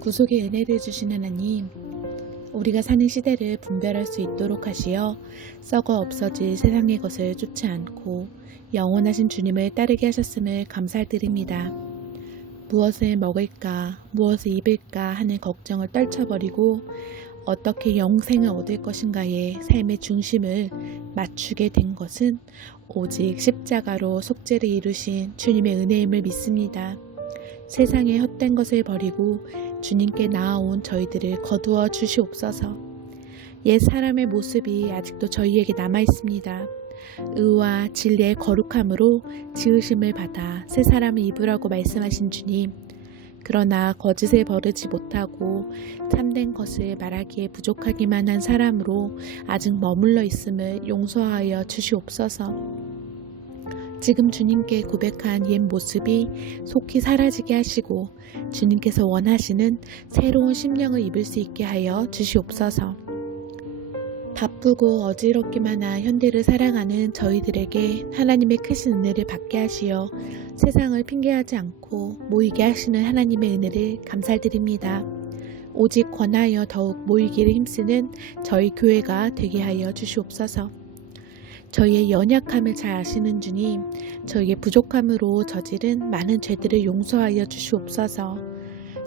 구속의 은혜를 주신 하나님, 우리가 사는 시대를 분별할 수 있도록 하시어 썩어 없어질 세상의 것을 쫓지 않고 영원하신 주님을 따르게 하셨음을 감사드립니다. 무엇을 먹을까, 무엇을 입을까 하는 걱정을 떨쳐버리고 어떻게 영생을 얻을 것인가에 삶의 중심을 맞추게 된 것은 오직 십자가로 속죄를 이루신 주님의 은혜임을 믿습니다. 세상의 헛된 것을 버리고 주님께 나아온 저희들을 거두어 주시옵소서. 옛 사람의 모습이 아직도 저희에게 남아 있습니다. 의와 진리의 거룩함으로 지으심을 받아 새 사람을 입으라고 말씀하신 주님. 그러나 거짓을 버르지 못하고 참된 것을 말하기에 부족하기만 한 사람으로 아직 머물러 있음을 용서하여 주시옵소서. 지금 주님께 고백한 옛 모습이 속히 사라지게 하시고 주님께서 원하시는 새로운 심령을 입을 수 있게 하여 주시옵소서. 바쁘고 어지럽기만 한 현대를 살아가는 저희들에게 하나님의 크신 은혜를 받게 하시어 세상을 핑계하지 않고 모이게 하시는 하나님의 은혜를 감사드립니다. 오직 권하여 더욱 모이기를 힘쓰는 저희 교회가 되게 하여 주시옵소서. 저희의 연약함을 잘 아시는 주님, 저희의 부족함으로 저지른 많은 죄들을 용서하여 주시옵소서.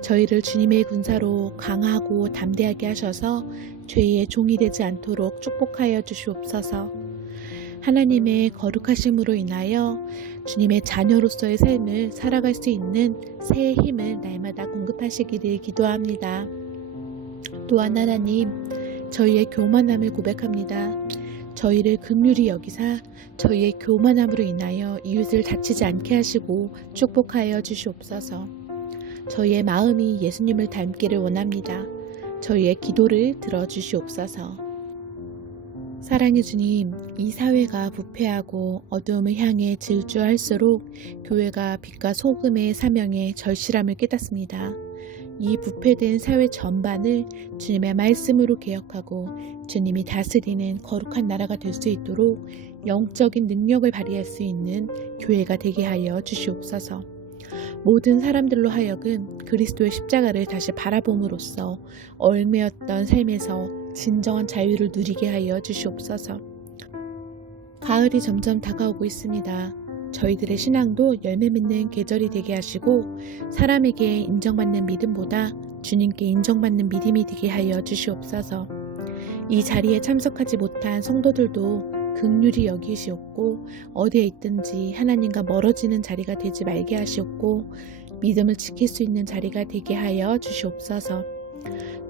저희를 주님의 군사로 강하고 담대하게 하셔서 죄의 종이 되지 않도록 축복하여 주시옵소서. 하나님의 거룩하심으로 인하여 주님의 자녀로서의 삶을 살아갈 수 있는 새 힘을 날마다 공급하시기를 기도합니다. 또한 하나님, 저희의 교만함을 고백합니다. 저희를 긍휼히 여기사 저희의 교만함으로 인하여 이웃을 다치지 않게 하시고 축복하여 주시옵소서. 저희의 마음이 예수님을 닮기를 원합니다. 저희의 기도를 들어주시옵소서. 사랑의 주님, 이 사회가 부패하고 어두움을 향해 질주할수록 교회가 빛과 소금의 사명에 절실함을 깨닫습니다. 이 부패된 사회 전반을 주님의 말씀으로 개혁하고 주님이 다스리는 거룩한 나라가 될 수 있도록 영적인 능력을 발휘할 수 있는 교회가 되게 하여 주시옵소서. 모든 사람들로 하여금 그리스도의 십자가를 다시 바라봄으로써 얽매였던 삶에서 진정한 자유를 누리게 하여 주시옵소서. 가을이 점점 다가오고 있습니다. 저희들의 신앙도 열매 맺는 계절이 되게 하시고 사람에게 인정받는 믿음보다 주님께 인정받는 믿음이 되게 하여 주시옵소서. 이 자리에 참석하지 못한 성도들도 극률이 여기시옵고 어디에 있든지 하나님과 멀어지는 자리가 되지 말게 하시옵고 믿음을 지킬 수 있는 자리가 되게 하여 주시옵소서.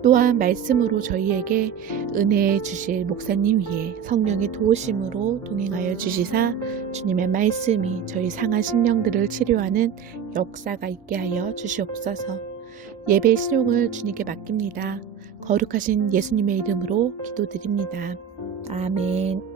또한 말씀으로 저희에게 은혜 주실 목사님 위에 성령의 도우심으로 동행하여 주시사 주님의 말씀이 저희 상한 심령들을 치료하는 역사가 있게 하여 주시옵소서. 예배 실용을 주님께 맡깁니다. 거룩하신 예수님의 이름으로 기도드립니다. 아멘.